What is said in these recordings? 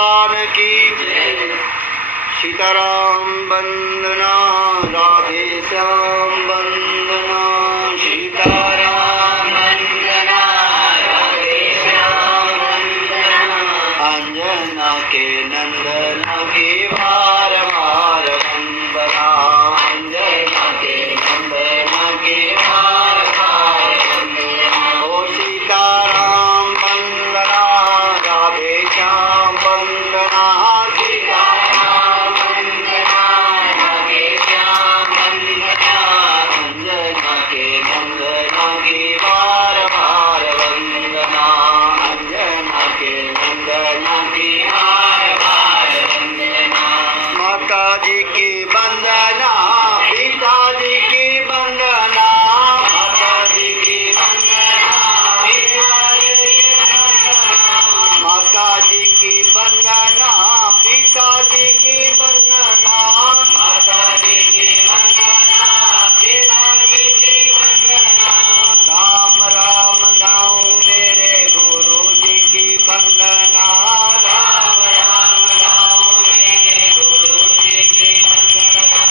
की सीताराम वंदना, राधे श्याम वंदना, सीताराम वंदना, राधे श्याम वंदना। अंजना के नंदना की बार बार वंदना, अंजना के नंदना की बार बार वंदना। ओ सीताराम वंदना, राधे श्याम वंदना, सीताराम वंदना, राधे श्याम वंदना। अंजना के नंदना की बार बार वंदना, अंजना के नंदना की बार बार वंदना। माता जी की वंदना, पिताजी की वंदना, माता जी की वंदना, पिताजी की वंदना। माता जी की वंदना, पिताजी की वंदना, माता जी की वंदना, पिताजी की वंदना। राम राम गाऊं मेरे गुरु जी की वंदना, राम राम गाऊं मेरे गुरु जी की वंदना।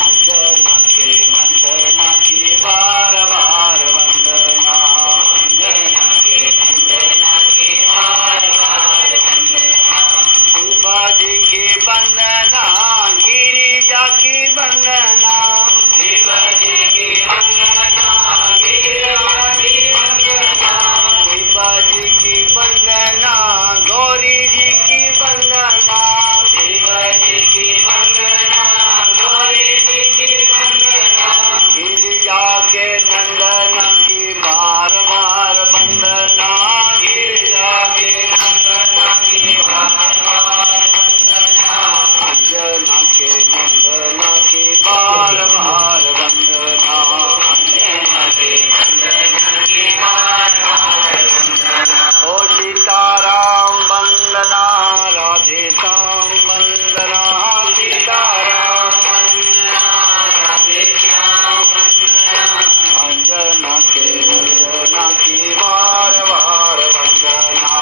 अंजना के नंदना की बार बार वंदना, अंजना के नंदना की बार बार वंदना। सुबह जी की वंदना, गिरिजा की वंदना, शिवाजी की वंदना, गिरिजा की वंदना। शिवाजी की वंदना, गौरी जी की वंदना, शिवाजी की वंदना, गौरी जी की वंदना। गिरिजा के नंदना की बार बार वंदना, गिरिजा के नंदना की बार बार वंदना। अंजना के नंदना की बार बार वंदना, अंजना के नंदना की बार बार वंदना। ओ सीताराम वंदना, राधे श्याम वंदना, सीताराम वंदना, राधे श्याम वंदना। अंजना के नंदना की बार बार वंदना,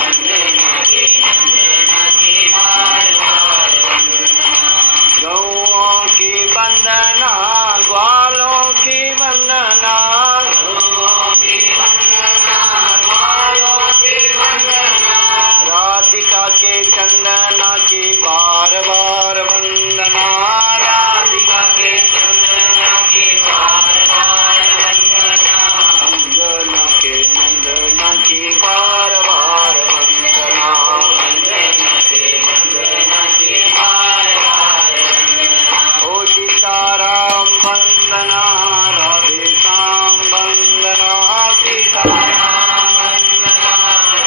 अंजना के नंदना की बार बार वंदना। गौओं की वंदना, ग्वालों की वंदना, गौओं की वंदना, ग्वालों की वंदना। राधिका के चंदना की बार बार वंदना, राधिका के चंदना की बार बार वंदना। अंजना के नंदना की बार बार वंदना, अंजना के नंदना की बार बार वंदना। ओ सीताराम वंदना, राधे श्याम वंदना, सीताराम वंदना,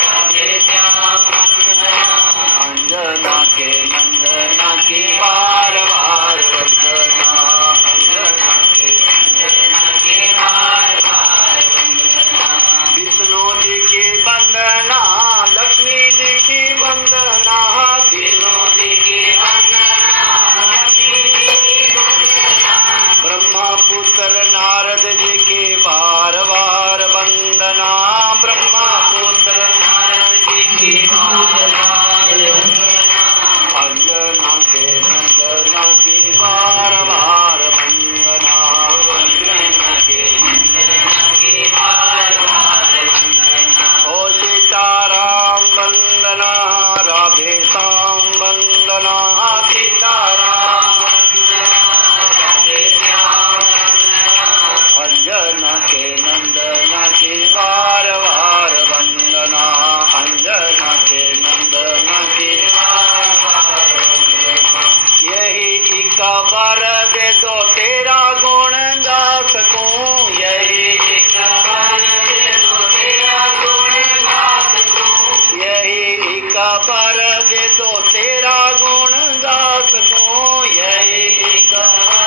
राधे श्याम वंदना। अंजना के नंदना की बार बार वंदना, अंजना के नंदना की बार बार वंदना। विष्णु जी की वंदना, लक्ष्मी जी की वंदना, विष्णु जी की वंदना, लक्ष्मी जी की वंदना। ब्रह्मा पुत्र नारद जी की बार बार वंदना, ब्रह्मा पुत्र नारद जी की बार बार वंदना। अंजना के नंदना की बार बार वंदना, अंजना के नंदना की बार बार वंदना। ओ सीताराम वंदना, राधे श्याम वंदना, सीताराम वंदना, राधे श्याम वंदना। अंजना के नंदना की बार बार वंदना, अंजना के नंदना की बार बार वंदना। यही एक बार दे दो तेरा गुण गा सकूं, यही एक बार दे दो तेरा गुण गा सकूं, यही एक बार दे दो तेरा गुण गा सकूं, यही एक बार